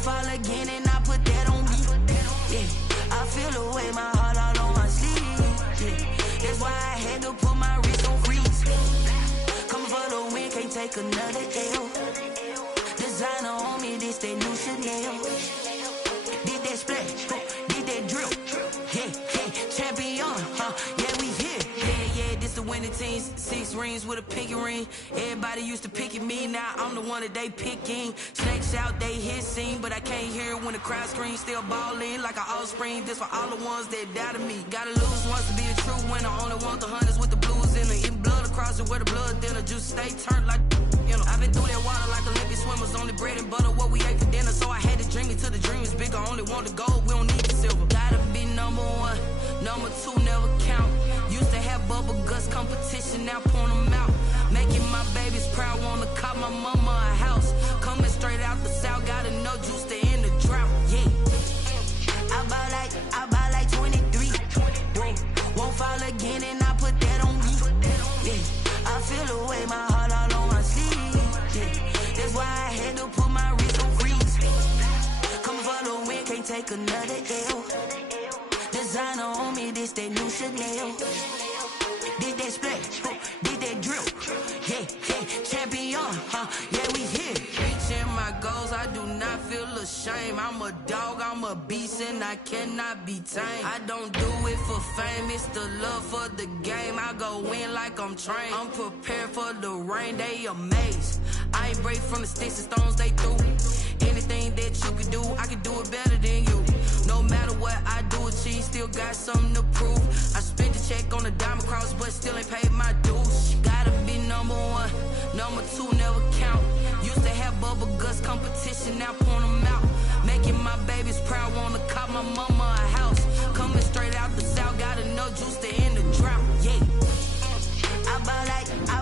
Won't fall again, and I put that on me. Yeah, I feel the way, my heart all on my sleeve. Yeah, that's why I had to put my wrist on freeze. Coming for the win, can't take another L. Designer on me, this that new Chanel. Did that splash, did that drill. Yeah, champion, yeah, we here. Yeah, this the winning team. 6 rings with a pinky ring. Everybody used to pick at me, now I'm the one that they picking. Snakes out, they hit scene, but I can't hear it when the crowd screams. Still ballin' like an offspring. This for all the ones that doubted me. Gotta lose once to be a true winner. Only want the hunters with the blues in it. Eating blood across it where the blood thinner. Juice stay turned like, you know. I've been through that water like Olympic swimmers. Only bread and butter, what we ate for dinner. So I had to dream it till the dream is bigger. Only want the gold, we don't need the silver. Gotta be number 1, number 2 never count. Used to have bubble guts competition, now point them out. Making my babies proud, wanna cop my mama a house. Coming straight out the south, got enough juice to end the drought. Yeah, I buy like 23. Won't fall again, and I put that on me. Yeah, I feel the way, my heart all on my sleeve. Yeah, that's why I had to put my wrist on freeze. Coming for the win, can't take another L. Designer on me, this that new Chanel. Did that splash, did that drill. Yeah, champion, yeah, we here. Reaching my goals, I do not feel ashamed. I'm a dog, I'm a beast, and I cannot be tamed. I don't do it for fame, it's the love for the game. I go in like I'm trained. I'm prepared for the rain, they amazed. I ain't break from the sticks and stones they threw. Anything that you can do, I can do it better than you. No matter what I do, achieve, still got something to prove. I spent the check on the diamond cross, but still ain't paid my dues. Gotta be number 1, number 2 never count. Used to have bubble guts competition, now point them out. Making my babies proud, wanna cop my mama a house. Coming straight out the south, got enough juice to end the drought. Yeah, I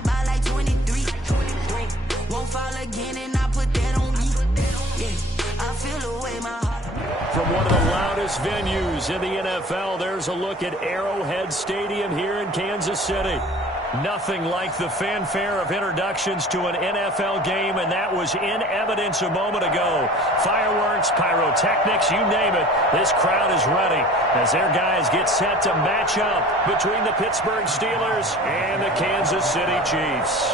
buy like 23. Won't fall again, and I put that on me. Yeah, I feel the way, my heart. From one of the loudest venues in the NFL, there's a look at Arrowhead Stadium here in Kansas City. Nothing like the fanfare of introductions to an NFL game, and that was in evidence a moment ago. Fireworks, pyrotechnics, you name it. This crowd is ready as their guys get set to match up between the Pittsburgh Steelers and the Kansas City Chiefs.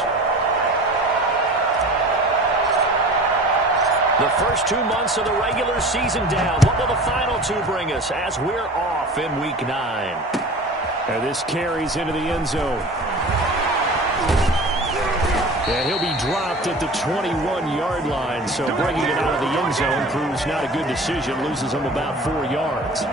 The first 2 months of the regular season down. What will the final 2 bring us as we're off in Week 9? And this carries into the end zone. And he'll be dropped at the 21-yard line. So bringing it out of the end zone proves not a good decision. Loses him about 4 yards.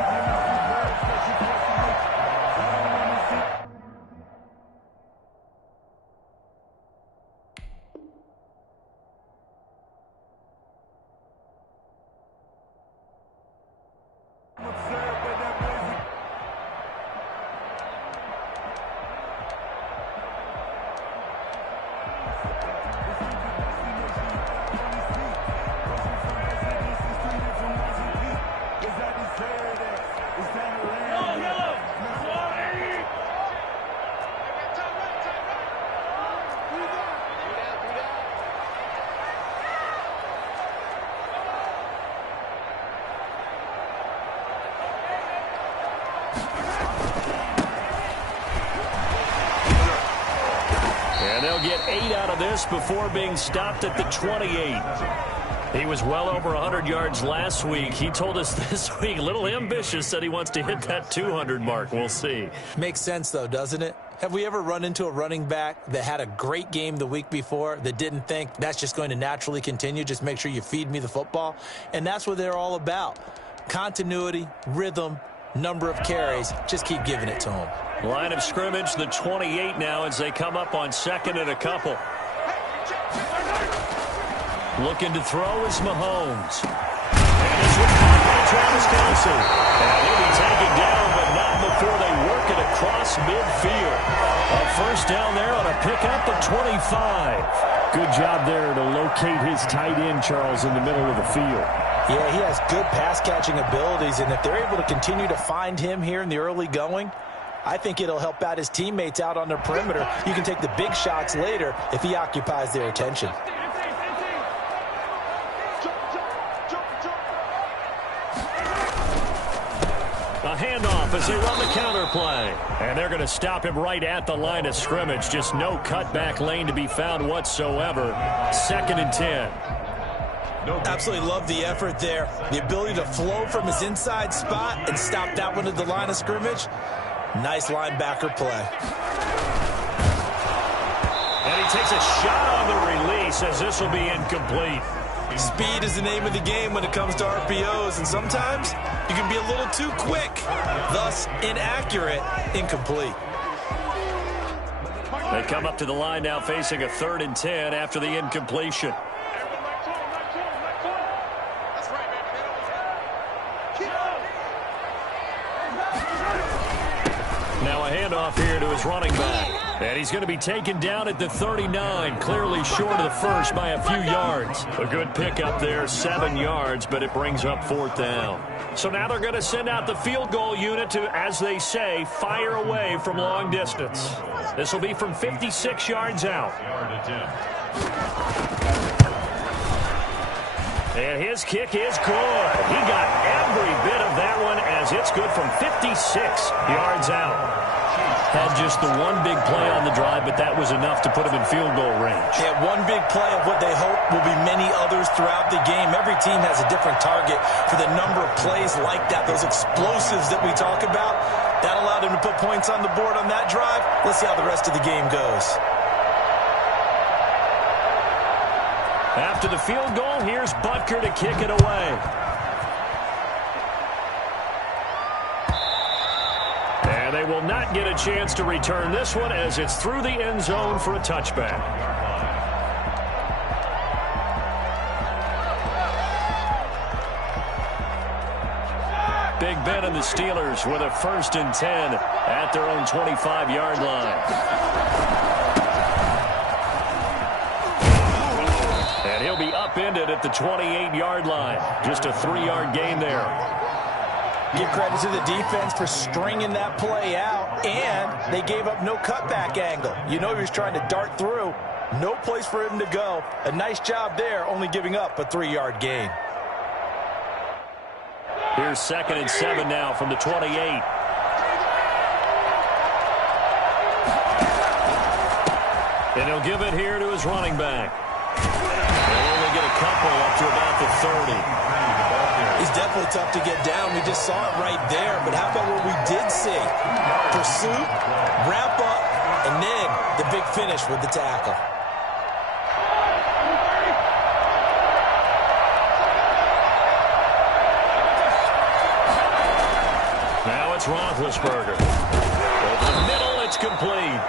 And they'll get 8 out of this before being stopped at the 28. He was well over 100 yards last week. He told us this week, a little ambitious, said he wants to hit that 200 mark. We'll see. Makes sense, though, doesn't it? Have we ever run into a running back that had a great game the week before that didn't think that's just going to naturally continue? Just make sure you feed me the football. And that's what they're all about. Continuity, rhythm, number of carries. Just keep giving it to them. Line of scrimmage, the 28 now as they come up on 2nd and a couple. Looking to throw is Mahomes. And this was caught by Travis Kelce. And he'll be taken down, but not before they work it across midfield. A first down there on a pickup of 25. Good job there to locate his tight end, Charles, in the middle of the field. Yeah, he has good pass-catching abilities, and if they're able to continue to find him here in the early going, I think it'll help out his teammates out on the perimeter. You can take the big shots later if he occupies their attention. A handoff as they run the counter play. And they're going to stop him right at the line of scrimmage. Just no cutback lane to be found whatsoever. 2nd and 10. Absolutely love the effort there. The ability to flow from his inside spot and stop that one at the line of scrimmage. Nice linebacker play. And he takes a shot on the release as this will be incomplete. Speed is the name of the game when it comes to RPOs, and sometimes you can be a little too quick, thus inaccurate, incomplete. They come up to the line now facing a 3rd and 10 after the incompletion. Now a handoff here to his running back. And he's going to be taken down at the 39, clearly short of the first by a few yards. A good pickup there, 7 yards, but it brings up 4th down. So now they're going to send out the field goal unit to, as they say, fire away from long distance. This will be from 56 yards out. And his kick is good. He got every bit of that one as it's good from 56 yards out. Had just the one big play on the drive, but that was enough to put him in field goal range. Yeah, one big play of what they hope will be many others throughout the game. Every team has a different target for the number of plays like that, those explosives that we talk about. That allowed him to put points on the board on that drive. Let's see how the rest of the game goes. After the field goal, here's Butker to kick it away. And they will not get a chance to return this one as it's through the end zone for a touchback. Big Ben and the Steelers with a 1st and 10 at their own 25-yard line. And he'll be upended at the 28-yard line. Just a 3-yard gain there. Give credit to the defense for stringing that play out, and they gave up no cutback angle. You know he was trying to dart through. No place for him to go. A nice job there, only giving up a 3-yard gain. Here's 2nd and 7 now from the 28. And he'll give it here to his running back. They'll only get a couple up to about the 30. He's definitely tough to get down. We just saw it right there. But how about what we did see? Pursuit, wrap up, and then the big finish with the tackle. Now it's Roethlisberger. Over the middle, it's complete.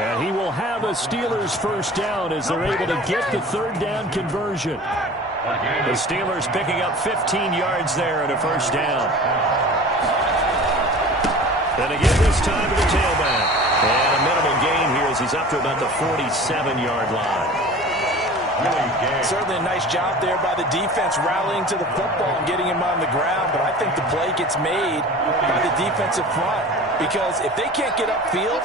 And he will have a Steelers 1st down as they're able to get the 3rd down conversion. The Steelers picking up 15 yards there and a 1st down. And again this time to the tailback. And a minimal gain here as he's up to about the 47-yard line. Certainly a nice job there by the defense rallying to the football and getting him on the ground. But I think the play gets made by the defensive front. Because if they can't get upfield,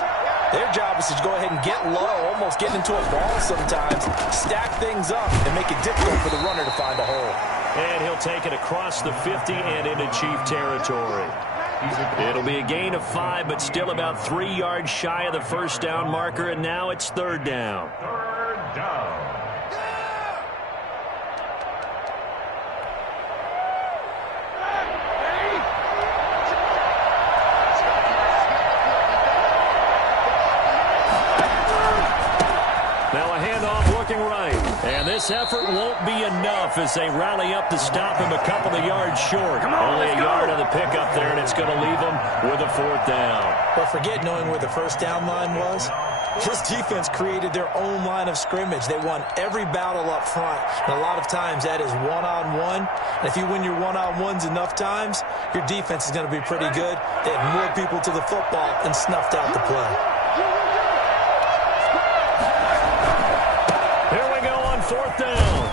their job is to go ahead and get low, almost get into a ball sometimes, stack things up, and make it difficult for the runner to find a hole. And he'll take it across the 50 and into Chief territory. It'll be a gain of 5, but still about 3 yards shy of the 1st down marker, and now it's 3rd down. 3rd down. Now a handoff looking right. And this effort won't be enough as they rally up to stop him a couple of yards short. Only a yard on the pickup there, and it's going to leave him with a 4th down. But forget knowing where the 1st down line was. This defense created their own line of scrimmage. They won every battle up front. And a lot of times that is one-on-one. And if you win your one-on-ones enough times, your defense is going to be pretty good. They had more people to the football and snuffed out the play. Here we go on 4th down.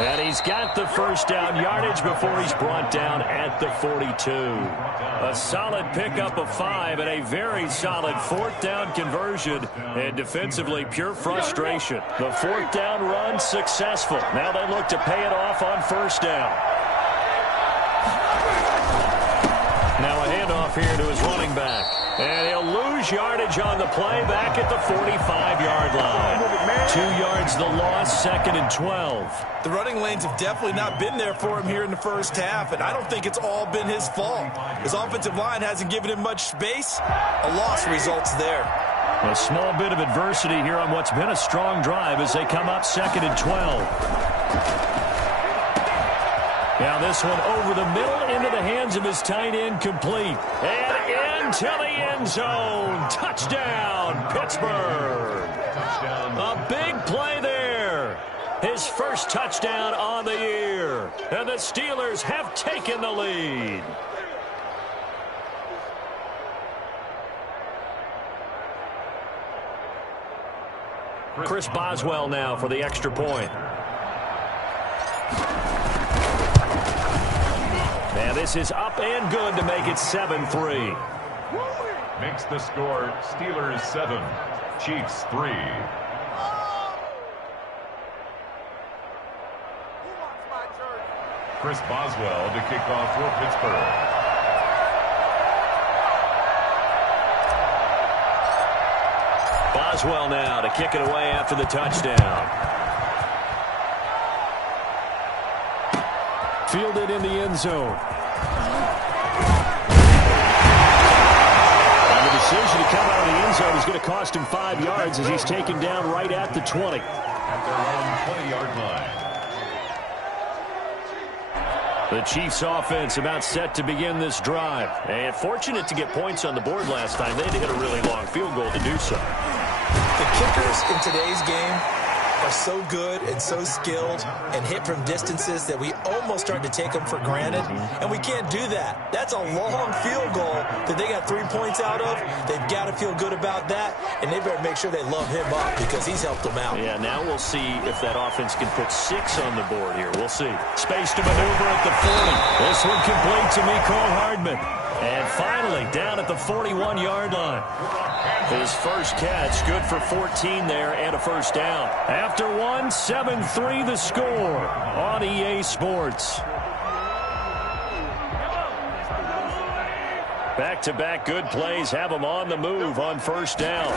And he's got the 1st down yardage before he's brought down at the 42. A solid pickup of 5 and a very solid 4th down conversion. And defensively, pure frustration. The 4th down run successful. Now they look to pay it off on 1st down. Now a handoff here to his running back. And he'll lose yardage on the play back at the 45-yard line. 2 yards the loss, 2nd and 12. The running lanes have definitely not been there for him here in the first half, and I don't think it's all been his fault. His offensive line hasn't given him much space. A loss results there. A small bit of adversity here on what's been a strong drive as they come up 2nd and 12. Now this one over the middle into the hands of his tight end, complete. And into the end zone. Touchdown, Pittsburgh. A big play there. His first touchdown on the year. And the Steelers have taken the lead. Chris Boswell now for the extra point. And this is up and good to make it 7-3. Makes the score Steelers 7, Chiefs 3. Chris Boswell to kick off for Pittsburgh. Boswell now to kick it away after the touchdown. Fielded in the end zone. And the decision to come out of the end zone is going to cost him 5 yards as he's taken down right at the 20. At their own 20-yard line. The Chiefs offense about set to begin this drive. And fortunate to get points on the board last time. They had to hit a really long field goal to do so. The kickers in today's game are so good and so skilled and hit from distances that we almost start to take them for granted, and we can't do that. That's a long field goal that they got 3 points out of. They've got to feel good about that, and they better make sure they love him up because he's helped them out. Yeah, now we'll see if that offense can put 6 on the board here. We'll see. Space to maneuver at the 40. This one complete to Mecole Hardman. And finally, down at the 41-yard line. His first catch, good for 14 there and a first down. After one, 7-3 the score on EA Sports. Back-to-back good plays have him on the move on first down.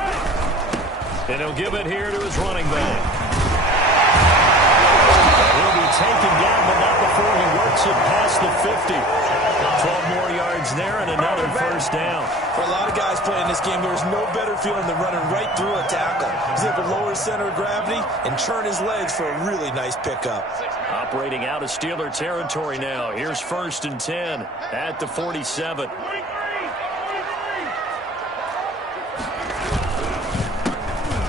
And he'll give it here to his running back. He'll be taken down, but not before he works it past the 50. 12 more yards there and another first down. For a lot of guys playing this game, there's no better feeling than running right through a tackle. He's able to lower his center of gravity and turn his legs for a really nice pickup. Operating out of Steeler territory now. Here's 1st and 10 at the 47.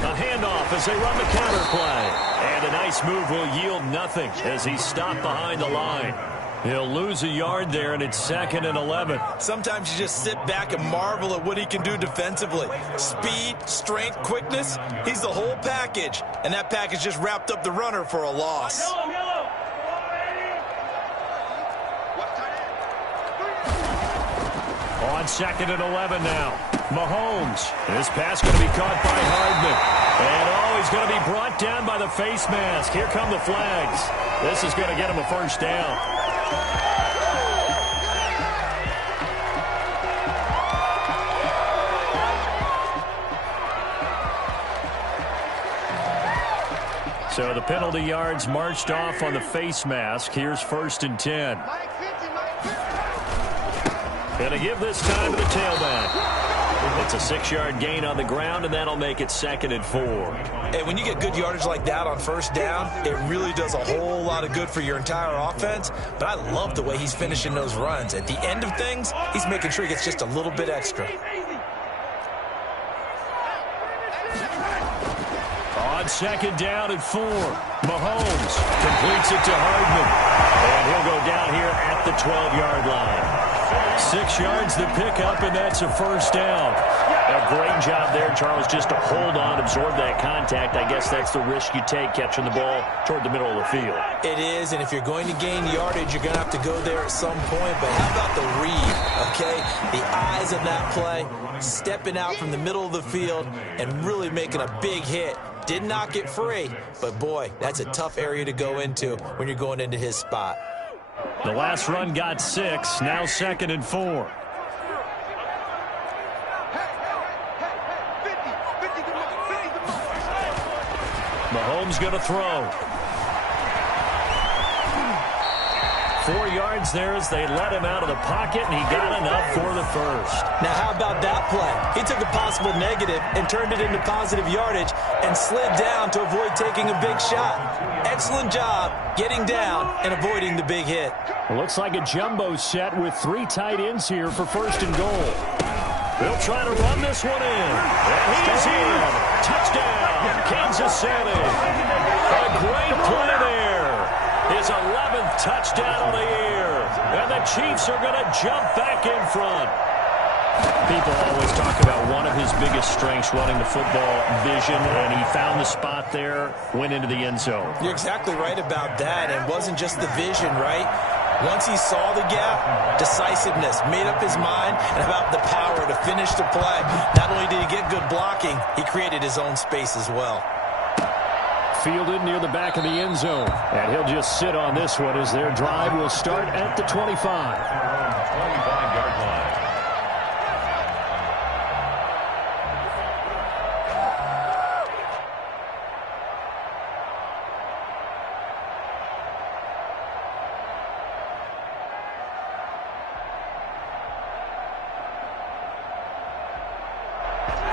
A handoff as they run the counter play. And a nice move will yield nothing as he's stopped behind the line. He'll lose a yard there, and it's 2nd and 11. Sometimes you just sit back and marvel at what he can do defensively. Speed, strength, quickness, he's the whole package. And that package just wrapped up the runner for a loss. On 2nd and 11 now. Mahomes. This pass going to be caught by Hardman. And he's going to be brought down by the face mask. Here come the flags. This is going to get him a first down. So the penalty yards marched off on the face mask. Here's 1st and 10. Going to give this time to the tailback. It's a 6-yard gain on the ground, and that'll make it 2nd and 4. And when you get good yardage like that on first down, it really does a whole lot of good for your entire offense. But I love the way he's finishing those runs. At the end of things, he's making sure he gets just a little bit extra. On 2nd down and 4, Mahomes completes it to Hardman. And he'll go down here at the 12-yard line. 6 yards the pickup, and that's a first down. A great job there, Charles, just to hold on, absorb that contact. I guess that's the risk you take catching the ball toward the middle of the field. It is, and if you're going to gain yardage, you're going to have to go there at some point. But how about the read, okay? The eyes of that play, stepping out from the middle of the field and really making a big hit. Did not get free, but boy, that's a tough area to go into when you're going into his spot. The last run got 6, now 2nd and 4. Mahomes going to throw. 4 yards there as they let him out of the pocket, and he got enough for the first. Now, how about that play? He took a possible negative and turned it into positive yardage and slid down to avoid taking a big shot. Excellent job getting down and avoiding the big hit. It looks like a jumbo set with 3 tight ends here for 1st and goal. They'll try to run this one in. And he's in. Touchdown, Kansas City. A great play there. His 11th touchdown of the year. And the Chiefs are going to jump back in front. People always talk about one of his biggest strengths, running the football, vision, and he found the spot there, went into the end zone. You're exactly right about that. And it wasn't just the vision, right? Once he saw the gap, decisiveness, made up his mind, and about the power to finish the play. Not only did he get good blocking, he created his own space as well. Fielded near the back of the end zone. And he'll just sit on this one as their drive will start at the 25. 25-yard line.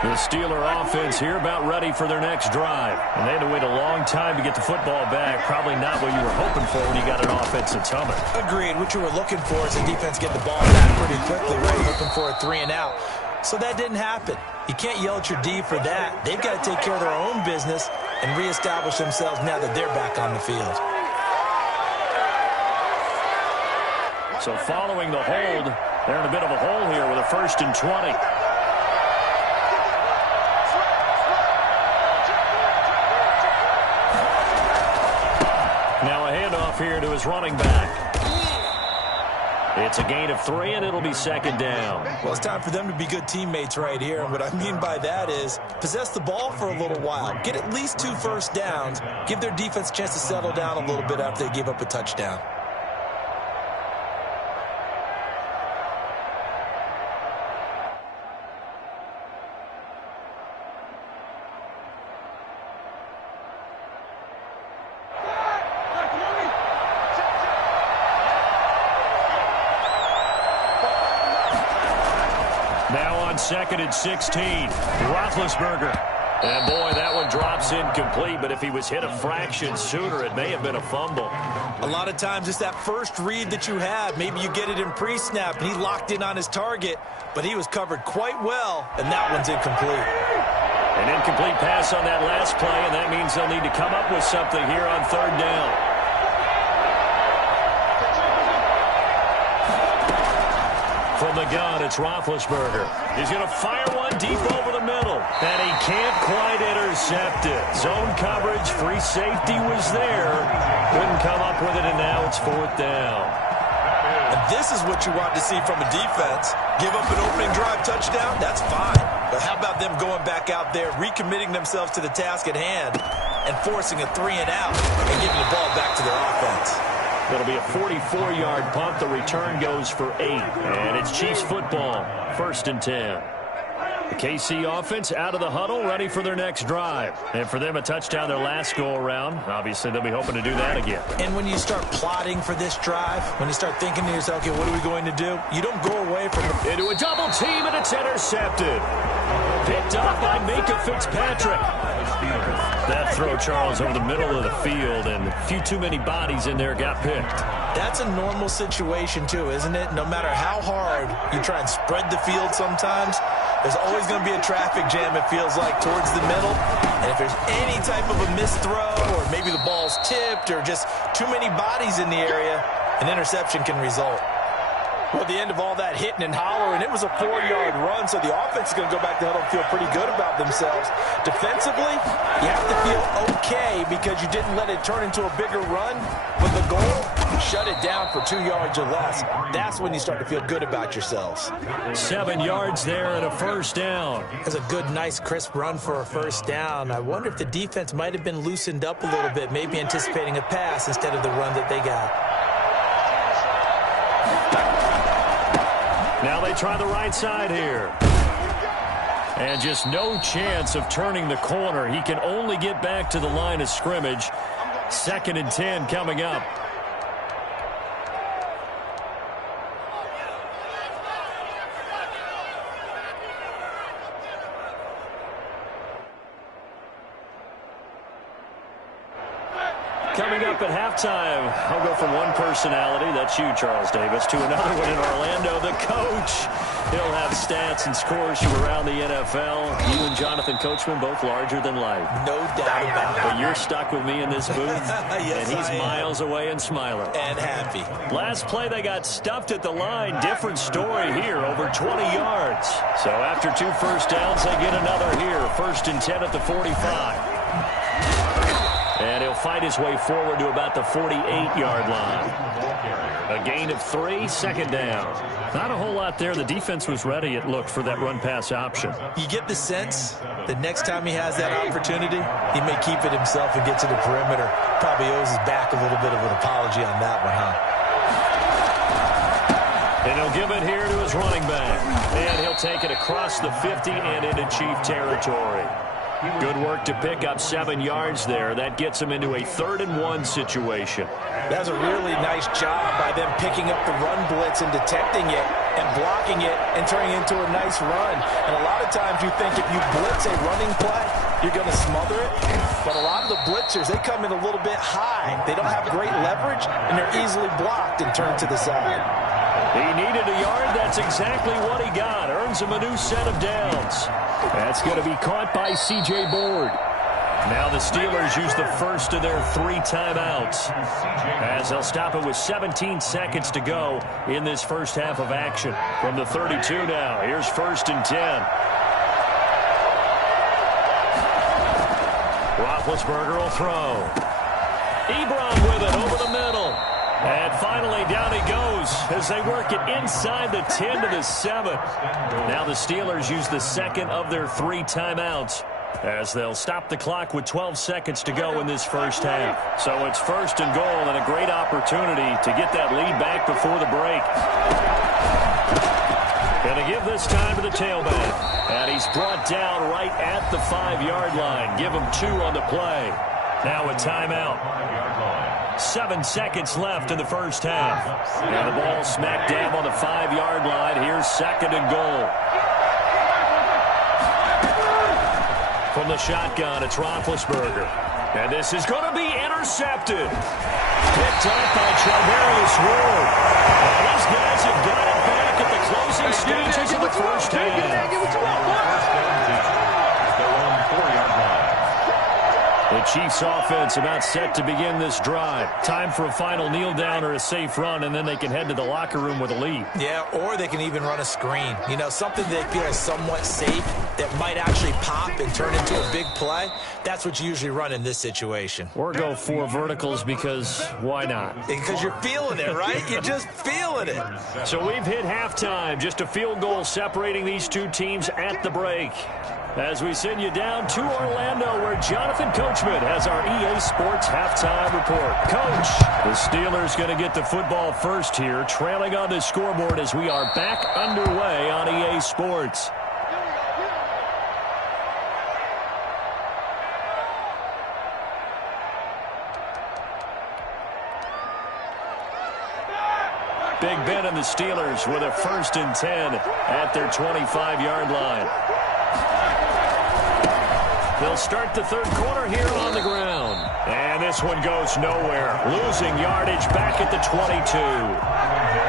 The Steeler offense here about ready for their next drive. And they had to wait a long time to get the football back. Probably not what you were hoping for when you got an offense that's humming. Agreed. What you were looking for is the defense get the ball back pretty quickly, right? Looking for a 3 and out. So that didn't happen. You can't yell at your D for that. They've got to take care of their own business and reestablish themselves now that they're back on the field. So following the hold, they're in a bit of a hole here with a 1st and 20. Now a handoff here to his running back. It's a gain of 3, and it'll be 2nd down. Well, it's time for them to be good teammates right here. And what I mean by that is possess the ball for a little while. Get at least 2 first downs. Give their defense a chance to settle down a little bit after they give up a touchdown. Now on 2nd and 16, Roethlisberger. And boy, that one drops incomplete, but if he was hit a fraction sooner, it may have been a fumble. A lot of times it's that first read that you have. Maybe you get it in pre-snap, and he locked in on his target, but he was covered quite well, and that one's incomplete. An incomplete pass on that last play, and that means they'll need to come up with something here on 3rd down. From the gun, it's Roethlisberger. He's going to fire one deep over the middle. And he can't quite intercept it. Zone coverage, free safety was there. Couldn't come up with it, and now it's 4th down. And this is what you want to see from a defense. Give up an opening drive touchdown, that's fine. But how about them going back out there, recommitting themselves to the task at hand, and forcing a 3 and out, and giving the ball back to their offense. It'll be a 44-yard punt. The return goes for 8. And it's Chiefs football, 1st and 10. The KC offense out of the huddle, ready for their next drive. And for them, a touchdown their last go-around. Obviously, they'll be hoping to do that again. And when you start plotting for this drive, when you start thinking to yourself, okay, what are we going to do? You don't go away from it. Into a double team, and it's intercepted. Picked up by Minka Fitzpatrick. That throw, Charles, over the middle of the field, and a few too many bodies in there got picked. That's a normal situation, too, isn't it? No matter how hard you try and spread the field sometimes, there's always going to be a traffic jam, it feels like, towards the middle. And if there's any type of a missed throw, or maybe the ball's tipped, or just too many bodies in the area, an interception can result. Well, at the end of all that hitting and hollering, it was a 4-yard run, so the offense is going to go back to the huddle and feel pretty good about themselves. Defensively, you have to feel okay because you didn't let it turn into a bigger run. But the goal, shut it down for 2 yards or less. That's when you start to feel good about yourselves. 7 yards there and a 1st down. That's a good, nice, crisp run for a 1st down. I wonder if the defense might have been loosened up a little bit, maybe anticipating a pass instead of the run that they got. Now they try the right side here. And just no chance of turning the corner. He can only get back to the line of scrimmage. 2nd and 10 coming up. Coming up at halftime, I'll go from one personality, that's you, Charles Davis, to another one in Orlando, the coach. He'll have stats and scores from around the NFL. You and Jonathan Coachman, both larger than life. No doubt about it. But you're stuck with me in this booth, yes, and he's miles away and smiling. And happy. Last play, they got stuffed at the line. Different story here, over 20 yards. So after 2 first downs, they get another here. 1st and 10 at the 45. And he'll fight his way forward to about the 48-yard line. A gain of 3, 2nd down. Not a whole lot there. The defense was ready, it looked, for that run-pass option. You get the sense that next time he has that opportunity, he may keep it himself and get to the perimeter. Probably owes his back a little bit of an apology on that one, huh? And he'll give it here to his running back. And he'll take it across the 50 and into Chief territory. Good work to pick up 7 yards there. That gets him into a 3rd and 1 situation. That's a really nice job by them picking up the run blitz and detecting it and blocking it and turning it into a nice run. And a lot of times you think if you blitz a running play, you're going to smother it. But a lot of the blitzers, they come in a little bit high. They don't have great leverage, and they're easily blocked and turned to the side. He needed a yard. That's exactly what he got. Earns him a new set of downs. That's going to be caught by C.J. Board. Now the Steelers use the first of their 3 timeouts, as they'll stop it with 17 seconds to go in this first half of action. From the 32 now, here's 1st and 10. Roethlisberger will throw. Ebron with it over the middle. And finally, down he goes as they work it inside the 10 to the 7. Now the Steelers use the 2nd of their 3 timeouts, as they'll stop the clock with 12 seconds to go in this first half. So it's 1st and goal, and a great opportunity to get that lead back before the break. Going to give this time to the tailback. And he's brought down right at the 5-yard line. Give him 2 on the play. Now a timeout. 7 seconds left in the first half. And the ball smack dab on the 5-yard line. Here's 2nd and goal. From the shotgun, it's Roethlisberger. And this is going to be intercepted. Picked up by Charvarius Ward. And these guys have got it back at the closing stages of the first half. The Chiefs offense about set to begin this drive. Time for a final kneel down or a safe run, and then they can head to the locker room with a lead. Yeah, or they can even run a screen. You know, something they feel is somewhat safe that might actually pop and turn into a big play. That's what you usually run in this situation. Or go 4 verticals, because why not? Because you're feeling it, right? You're just feeling it. So we've hit halftime. Just a field goal separating these 2 teams at the break. As we send you down to Orlando, where Jonathan Coachman has our EA Sports halftime report. Coach, the Steelers going to get the football first here, trailing on the scoreboard as we are back underway on EA Sports. Big Ben and the Steelers with a 1st and 10 at their 25-yard line. They'll start the 3rd quarter here on the ground. And this one goes nowhere. Losing yardage back at the 22.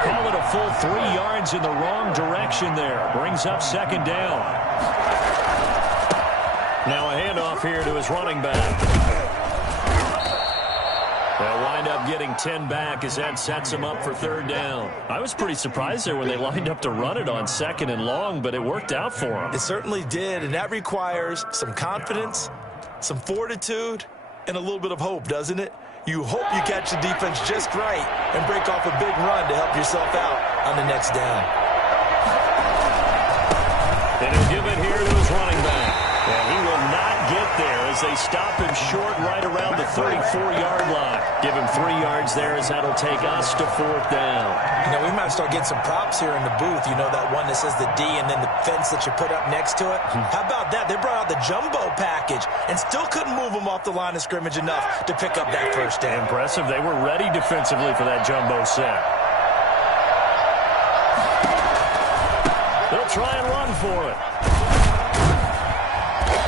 Call it a full 3 yards in the wrong direction there. Brings up 2nd down. Now a handoff here to his running back. They'll wind up getting 10 back as that sets them up for 3rd down. I was pretty surprised there when they lined up to run it on 2nd and long, but it worked out for them. It certainly did, and that requires some confidence, some fortitude, and a little bit of hope, doesn't it? You hope you catch the defense just right and break off a big run to help yourself out on the next down. And he'll give it here to his running back. And he will not get there as they stop him short right around the 34-yard line. Give him 3 yards there as that'll take us to 4th down. You know, we might start getting some props here in the booth. You know, that one that says the D and then the fence that you put up next to it. How about that? They brought out the jumbo package and still couldn't move them off the line of scrimmage enough to pick up that first down. Impressive. They were ready defensively for that jumbo set. They'll try and run for it.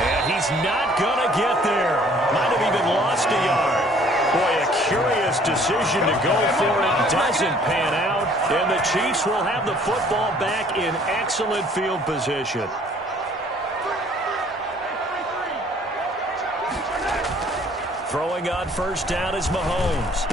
And he's not going to get there. Might have even lost a yard. Boy, a curious decision to go for it. Doesn't pan out. And the Chiefs will have the football back in excellent field position. Throwing on first down is Mahomes.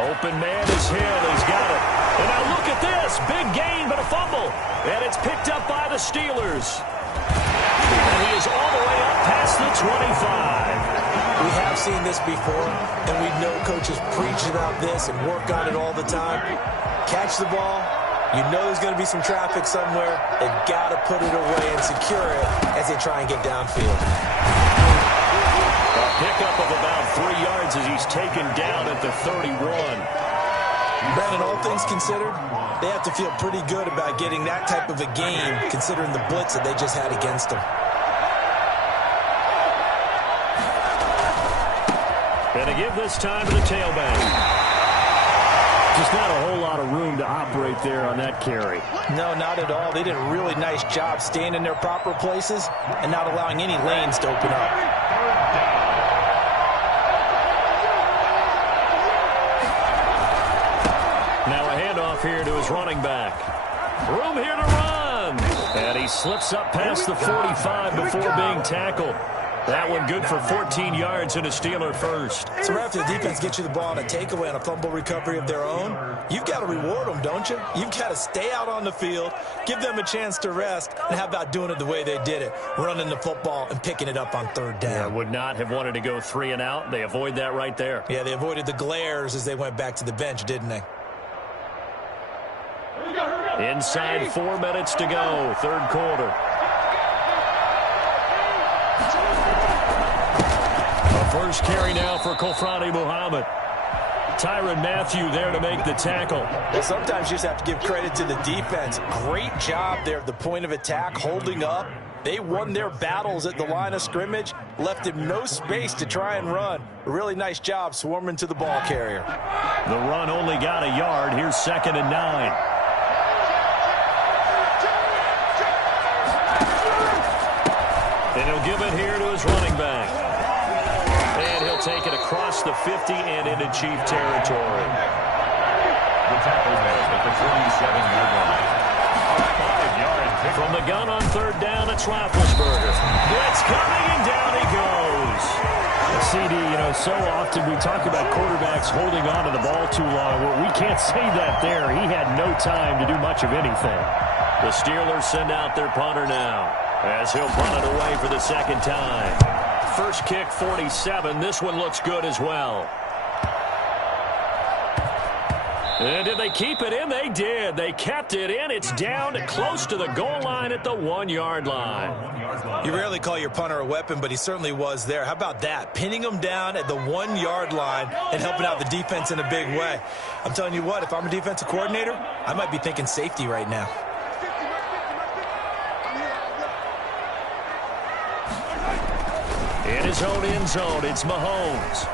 Open man is Hill. He's got it. And now look at this. Big gain, but a fumble. And it's picked up by the Steelers. And he is all the way up past the 25. We have seen this before, and we know coaches preach about this and work on it all the time. Catch the ball. You know there's going to be some traffic somewhere. They've got to put it away and secure it as they try and get downfield. A pickup of about 3 yards as he's taken down at the 31. Brandon, all things considered, they have to feel pretty good about getting that type of a game, considering the blitz that they just had against them. And to give this time to the tailback. Just not a whole lot of room to operate there on that carry. No, not at all. They did a really nice job staying in their proper places and not allowing any lanes to open up. Now a handoff here to his running back. Room here to run. And he slips up past the 45 before being tackled. That one good for 14 yards and a Steeler first. So right after the defense gets you the ball on a takeaway and a fumble recovery of their own, you've got to reward them, don't you? You've got to stay out on the field, give them a chance to rest, and how about doing it the way they did it, running the football and picking it up on 3rd down. Yeah, would not have wanted to go 3 and out. They avoid that right there. Yeah, they avoided the glares as they went back to the bench, didn't they? Inside 4 minutes to go, 3rd quarter. First carry now for Kofrani Muhammad. Tyrann Mathieu there to make the tackle. Well, sometimes you just have to give credit to the defense. Great job there at the point of attack, holding up. They won their battles at the line of scrimmage, left him no space to try and run. A really nice job swarming to the ball carrier. The run only got a yard. Here's 2nd and 9. And he'll give it here to his running back. And he'll take it across the 50 and into Chief territory. The tackle made at the 47-yard line. From the gun on 3rd down, it's Roethlisberger. Blitz coming, and down he goes. CD, you know, so often we talk about quarterbacks holding on to the ball too long. Well, we can't say that there. He had no time to do much of anything. The Steelers send out their punter now, as he'll punt it away for the 2nd time. First kick, 47. This one looks good as well. And did they keep it in? They did. They kept it in. It's down close to the goal line at the 1-yard line. You rarely call your punter a weapon, but he certainly was there. How about that? Pinning him down at the 1-yard line and helping out the defense in a big way. I'm telling you what, if I'm a defensive coordinator, I might be thinking safety right now. In his own end zone, it's Mahomes.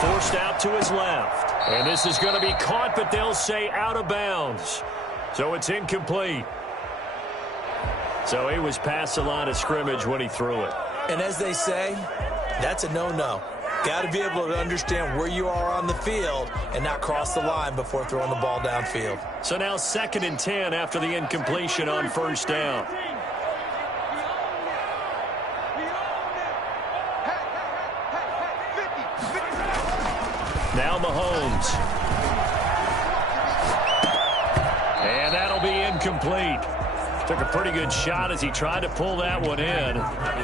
Forced out to his left. And this is going to be caught, but they'll say out of bounds. So it's incomplete. So he was past the line of scrimmage when he threw it. And as they say, that's a no-no. Got to be able to understand where you are on the field and not cross the line before throwing the ball downfield. So now 2nd and 10 after the incompletion on 1st down. Now Mahomes. And that'll be incomplete. Took a pretty good shot as he tried to pull that one in.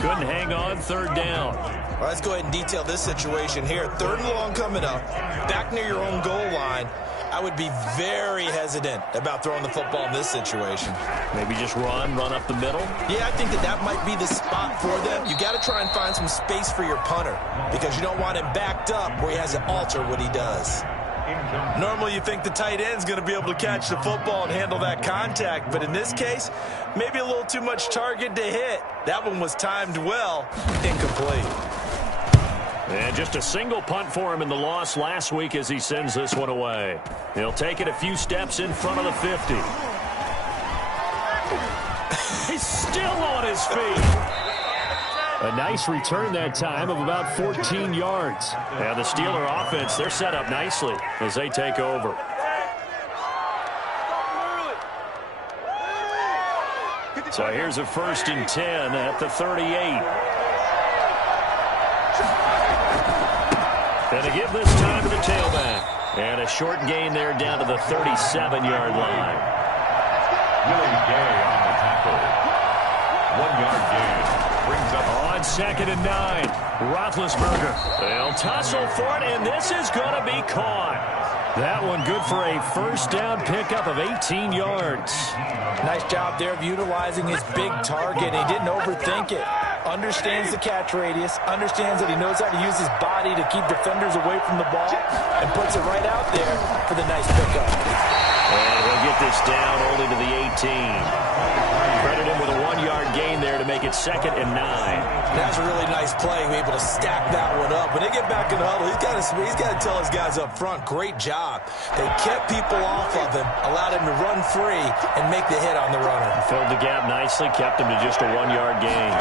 Couldn't hang on, 3rd down. Well, let's go ahead and detail this situation here. 3rd and long coming up. Back near your own goal line. I I would be very hesitant about throwing the football in this situation. Maybe just run up the middle? Yeah, I think that might be the spot for them. You got to try and find some space for your punter because you don't want him backed up where he has to alter what he does. Normally you think the tight end's going to be able to catch the football and handle that contact, but in this case, maybe a little too much target to hit. That one was timed well, incomplete. And just a single punt for him in the loss last week as he sends this one away. He'll take it a few steps in front of the 50. He's still on his feet. A nice return that time of about 14 yards. Yeah, the Steeler offense, they're set up nicely as they take over. So here's a 1st and 10 at the 38. And to give this time to the tailback. And a short gain there down to the 37-yard line. Willie Gay on the tackle. 1-yard gain. Brings up on 2nd and 9. Roethlisberger. They'll tussle for it, and this is going to be caught. That one good for a 1st down pickup of 18 yards. Nice job there of utilizing his big target. He didn't overthink it. Understands the catch radius, understands that he knows how to use his body to keep defenders away from the ball, and puts it right out there for the nice pickup. And he'll get this down only to the 18. Credit him with a 1-yard gain there to make it 2nd and 9. That's a really nice play, be able to stack that one up. When they get back in the huddle, he's got to tell his guys up front, great job. They kept people off of him, allowed him to run free, and make the hit on the runner. Filled the gap nicely, kept him to just a 1-yard gain.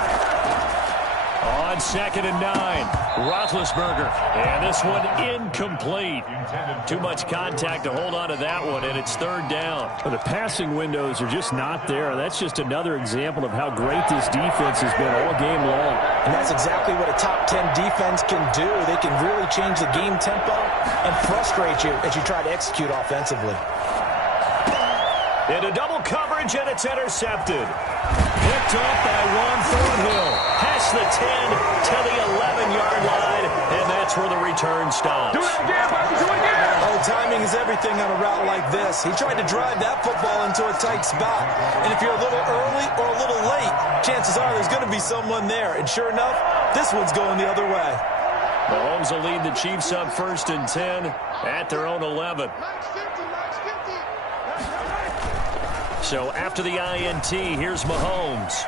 On 2nd and 9, Roethlisberger. And this one incomplete. Too much contact to hold on to that one, and it's 3rd down. Well, the passing windows are just not there. That's just another example of how great this defense has been all game long. And that's exactly what a top 10 defense can do. They can really change the game tempo and frustrate you as you try to execute offensively. Into double coverage, and it's intercepted. Picked off by Ron Thornhill. Past the 10 to the 11-yard line, and that's where the return stops. Do it again, baby, do it again. Oh, timing is everything on a route like this. He tried to drive that football into a tight spot. And if you're a little early or a little late, chances are there's going to be someone there. And sure enough, this one's going the other way. Mahomes will lead the Chiefs up 1st and 10 at their own 11. So after the INT, here's Mahomes.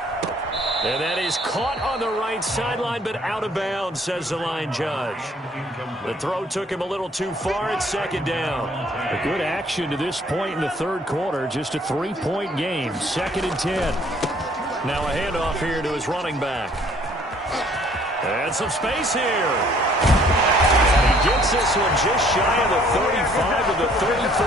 And that is caught on the right sideline, but out of bounds, says the line judge. The throw took him a little too far at 2nd down. A good action to this point in the 3rd quarter. Just a 3-point game. 2nd and 10. Now a handoff here to his running back. And some space here. He gets this one just shy of the 35 to the 34.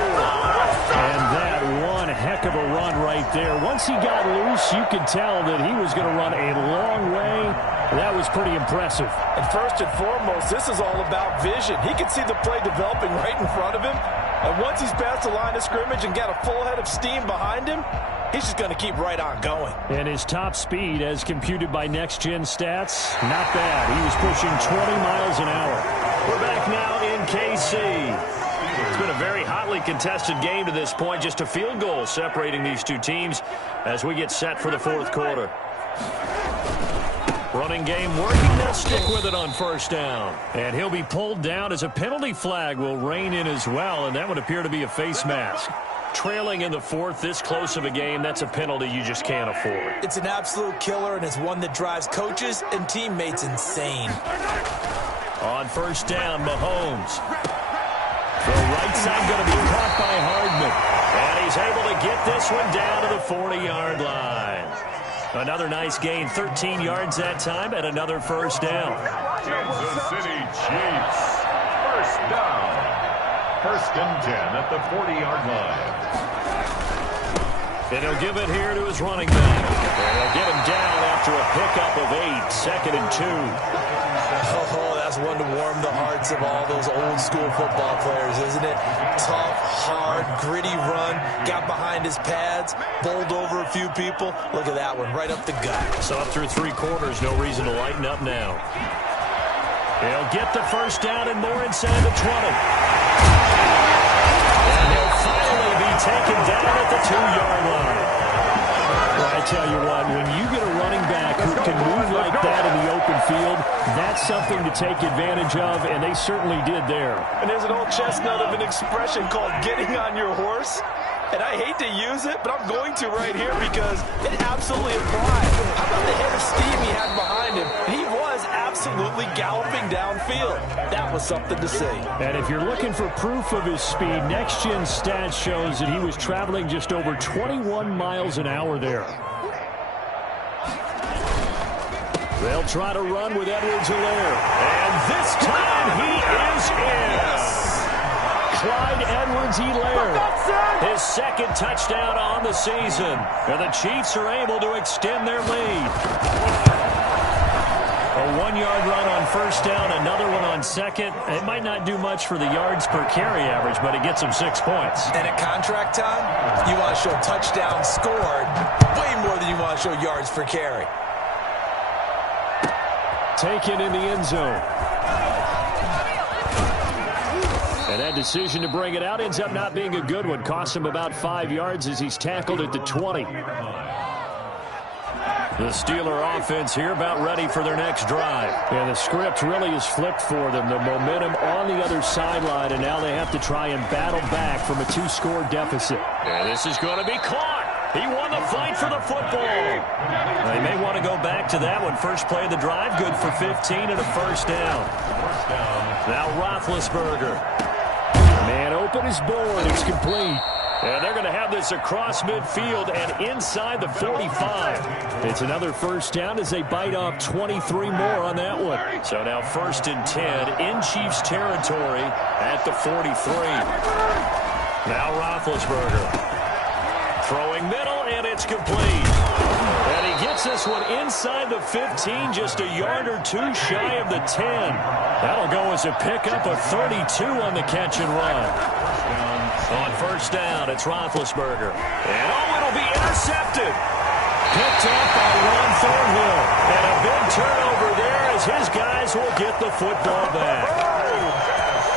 And that one heck of a run right there. Once he got loose, you could tell that he was going to run a long way. That was pretty impressive. And first and foremost, this is all about vision. He can see the play developing right in front of him. And once he's past the line of scrimmage and got a full head of steam behind him, he's just going to keep right on going. And his top speed, as computed by Next Gen Stats, not bad. He was pushing 20 miles an hour. We're back now in KC. It's been a very hotly contested game to this point. Just a field goal separating these two teams as we get set for the 4th quarter. Running game working. They'll stick with it on 1st down. And he'll be pulled down as a penalty flag will rein in as well, and that would appear to be a face mask. Trailing in the 4th, this close of a game, that's a penalty you just can't afford. It's an absolute killer, and it's one that drives coaches and teammates insane. On 1st down, Mahomes. The right side going to be caught by Hardman. And he's able to get this one down to the 40-yard line. Another nice gain, 13 yards that time, and another 1st down. Kansas City Chiefs. 1st down. 1st and 10 at the 40-yard line. And he'll give it here to his running back. And he'll get him down after a pickup of 8, 2nd and 2. Oh, that's one to warm the hearts of all those old school football players, isn't it? Tough, hard, gritty run, got behind his pads, bowled over a few people. Look at that one, right up the gut. So up through 3 quarters, no reason to lighten up now. He'll get the 1st down and more inside the 20. And he'll down at the 2-yard line. Well, I tell you what, when you get a running back who can move like that in the open field, that's something to take advantage of, and they certainly did there. And there's an old chestnut of an expression called getting on your horse. And I hate to use it, but I'm going to right here because it absolutely applies. How about the hit of steam he had behind him? He was absolutely galloping downfield. That was something to see. And if you're looking for proof of his speed, Next Gen Stats shows that he was traveling just over 21 miles an hour there. They'll try to run with Edwards-Helaire. And this time he is in. Clyde Edwards-Helaire, his second touchdown on the season. And the Chiefs are able to extend their lead. A 1-yard run on first down, another one on second. It might not do much for the yards per carry average, but it gets them 6 points. And at contract time, you want to show touchdowns scored way more than you want to show yards per carry. Taken in the end zone. And that decision to bring it out ends up not being a good one. Cost him about 5 yards as he's tackled at the 20. The Steeler offense here about ready for their next drive. And the script really is flipped for them. The momentum on the other sideline, and now they have to try and battle back from a 2-score deficit. And this is going to be caught. He won the fight for the football. They may want to go back to that one. First play of the drive, good for 15 and a first down. Now Roethlisberger. Man open is board. It's complete. And they're going to have this across midfield and inside the 45. It's another first down as they bite off 23 more on that one. So now 1st and 10 in Chiefs territory at the 43. Now Roethlisberger. Throwing middle, and it's complete. And he gets this one inside the 15, just a yard or two shy of the 10. That'll go as a pickup of 32 on the catch and run. On first down, it's Roethlisberger. And it'll be intercepted. Picked up by Ron Thornhill. And a big turnover there as his guys will get the football back.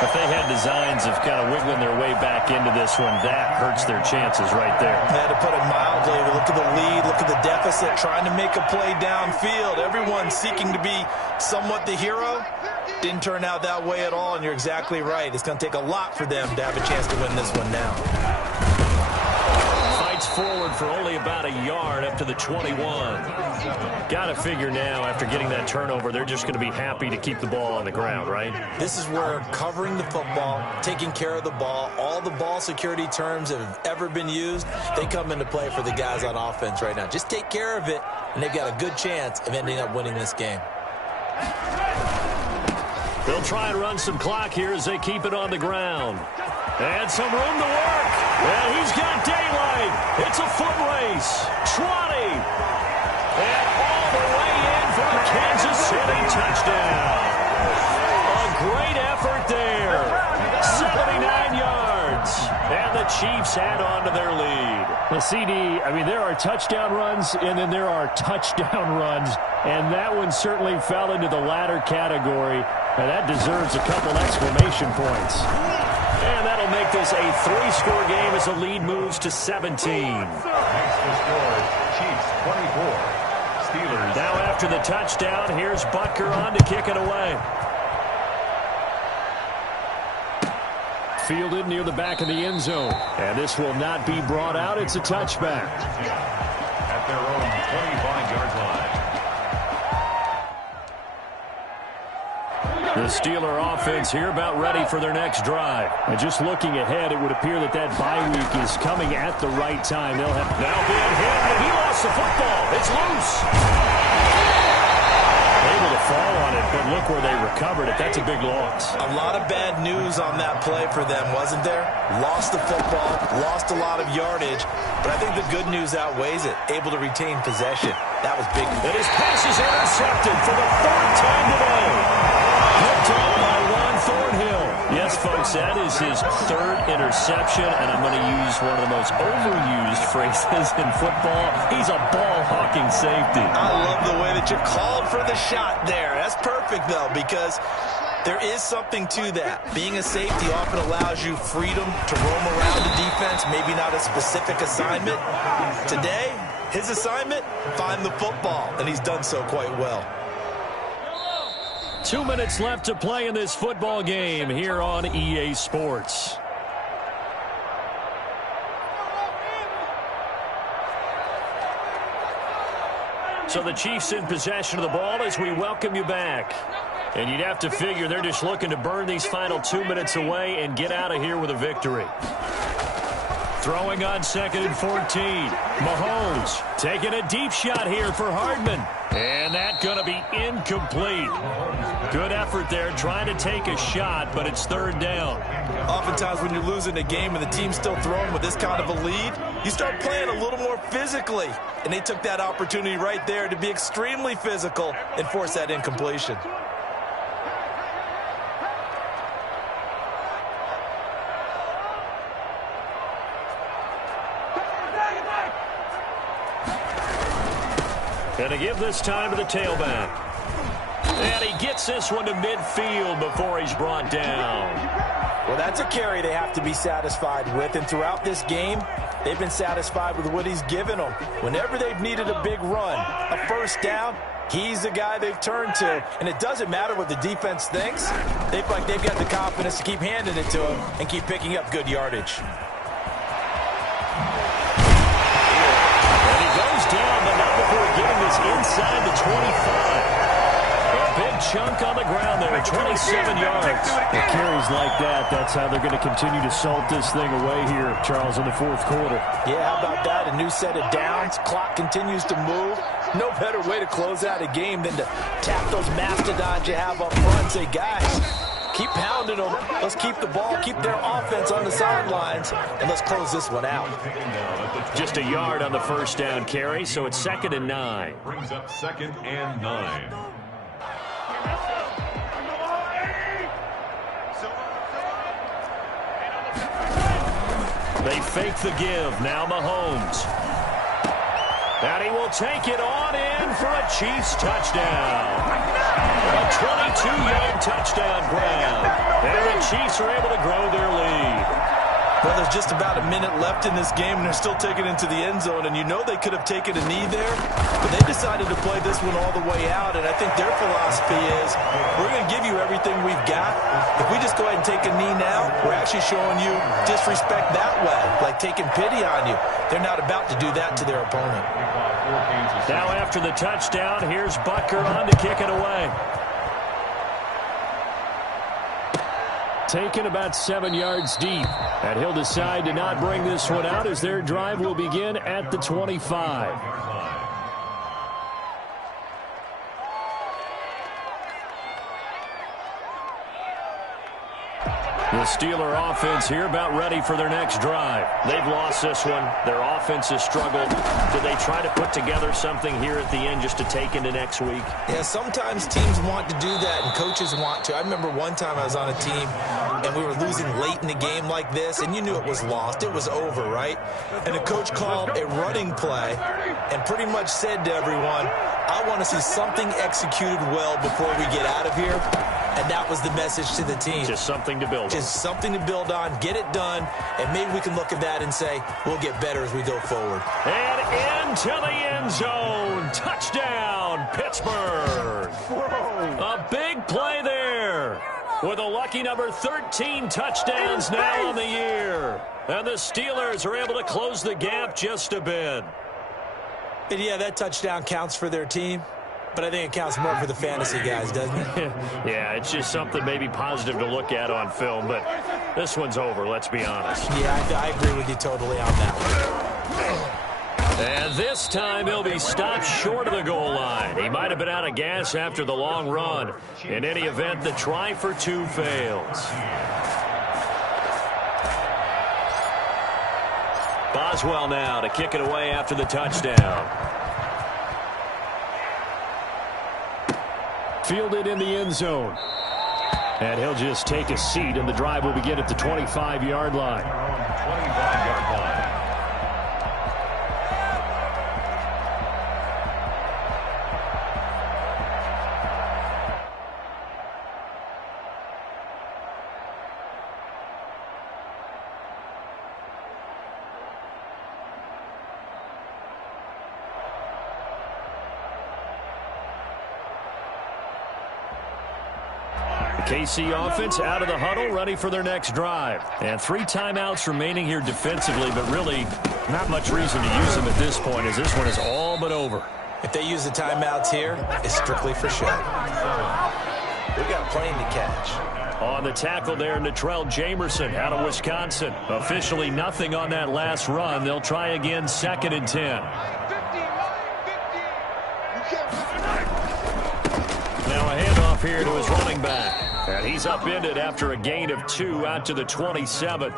If they had designs of kind of wiggling their way back into this one, that hurts their chances right there. They had to put it mildly. Look at the lead, look at the deficit, trying to make a play downfield. Everyone seeking to be somewhat the hero. Didn't turn out that way at all, and you're exactly right. It's going to take a lot for them to have a chance to win this one now. Fights forward for only about a yard up to the 21. Got to figure now, after getting that turnover, they're just going to be happy to keep the ball on the ground, right? This is where covering the football, taking care of the ball, all the ball security terms that have ever been used, they come into play for the guys on offense right now. Just take care of it, and they've got a good chance of ending up winning this game. They'll try and run some clock here as they keep it on the ground. And some room to work. And he's got daylight. It's a foot race. 20. And all the way in for the Kansas City touchdown. A great effort there. 79 yards. And the Chiefs add on to their lead. The CD, I mean, there are touchdown runs, and then there are touchdown runs. And that one certainly fell into the latter category. And that deserves a couple exclamation points. And that'll make this a 3-score game as the lead moves to 17. Next to score, Chiefs 24. Steelers. Now after the touchdown, here's Butker on to kick it away. Fielded near the back of the end zone. And this will not be brought out. It's a touchback. At their own 25-yard line. The Steeler offense here about ready for their next drive. And just looking ahead, it would appear that that bye week is coming at the right time. They'll have now being hit, and he lost the football. It's loose. Able to fall on it, but look where they recovered it. That's a big loss. A lot of bad news on that play for them, wasn't there? Lost the football, lost a lot of yardage, but I think the good news outweighs it. Able to retain possession. That was big. And his pass is intercepted for the 3rd time today. Picked up by Ron Thornhill. Yes, folks, that is his 3rd interception, and I'm going to use one of the most overused phrases in football. He's a ball-hawking safety. I love the way that you called for the shot there. That's perfect, though, because there is something to that. Being a safety often allows you freedom to roam around the defense. defense, maybe not a specific assignment. Today, his assignment, find the football, and he's done so quite well. 2 minutes left to play in this football game here on EA Sports. So the Chiefs in possession of the ball as we welcome you back. And you'd have to figure they're just looking to burn these final 2 minutes away and get out of here with a victory. Throwing on 2nd and 14. Mahomes taking a deep shot here for Hardman. And that's going to be incomplete. Good effort there trying to take a shot, but it's 3rd down. Oftentimes when you're losing a game and the team's still throwing with this kind of a lead, you start playing a little more physically. And they took that opportunity right there to be extremely physical and force that incompletion. And to give this time to the tailback. And he gets this one to midfield before he's brought down. Well, that's a carry they have to be satisfied with. And throughout this game, they've been satisfied with what he's given them. Whenever they've needed a big run, a 1st down, he's the guy they've turned to. And it doesn't matter what the defense thinks. They've got the confidence to keep handing it to him and keep picking up good yardage. Down, but not before getting this inside the 25. A big chunk on the ground there, 27 yards. With carries like that, that's how they're going to continue to salt this thing away here, Charles, in the 4th quarter. Yeah, how about that? A new set of downs. Clock continues to move. No better way to close out a game than to tap those mastodons you have up front and say, guys, keep pounding them. Let's keep the ball, keep their offense on the sidelines, and let's close this one out. Just a yard on the 1st down carry, so it's 2nd and 9. Brings up 2nd and 9. They fake the give. Now Mahomes. And he will take it on in for a Chiefs touchdown. A 22-yard touchdown grab. And the Chiefs are able to grow their lead. Well, there's just about a minute left in this game, and they're still taking it into the end zone. And you know they could have taken a knee there, but they decided to play this one all the way out. And I think their philosophy is, we're going to give you everything we've got. If we just go ahead and take a knee now, we're actually showing you disrespect that way, like taking pity on you. They're not about to do that to their opponent. Now after the touchdown, here's Butker on to kick it away. Taken about 7 yards deep. And he'll decide to not bring this one out as their drive will begin at the 25. The Steeler offense here about ready for their next drive. They've lost this one. Their offense has struggled. Do they try to put together something here at the end just to take into next week? Yeah, sometimes teams want to do that and coaches want to. I remember one time I was on a team and we were losing late in the game like this, and you knew it was lost. It was over, right? And the coach called a running play and pretty much said to everyone, I want to see something executed well before we get out of here. And that was the message to the team. Just something to build on. Just something to build on, get it done, and maybe we can look at that and say, we'll get better as we go forward. And into the end zone. Touchdown, Pittsburgh. Whoa. A big play there. With a lucky number 13 touchdowns now on the year. And the Steelers are able to close the gap just a bit. And yeah, that touchdown counts for their team. But I think it counts more for the fantasy guys, doesn't it? Yeah, it's just something maybe positive to look at on film, but this one's over, let's be honest. Yeah, I agree with you totally on that one. And this time he'll be stopped short of the goal line. He might have been out of gas after the long run. In any event, the try for two fails. Boswell now to kick it away after the touchdown. Fielded in the end zone. And he'll just take a seat, and the drive will begin at the 25-yard line. 25-yard line. KC offense out of the huddle, ready for their next drive. And 3 timeouts remaining here defensively, but really not much reason to use them at this point, as this one is all but over. If they use the timeouts here, it's strictly for show. We got plane to catch. On the tackle there, Natrell Jamerson out of Wisconsin. Officially nothing on that last run. They'll try again, 2nd and 10. Now a handoff here to his running back. And he's upended after a gain of 2 out to the 27.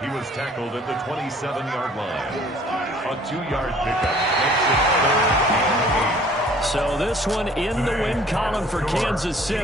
He was tackled at the 27-yard line. A 2-yard pickup makes it 3rd and 8. So this one in the win column for Kansas City.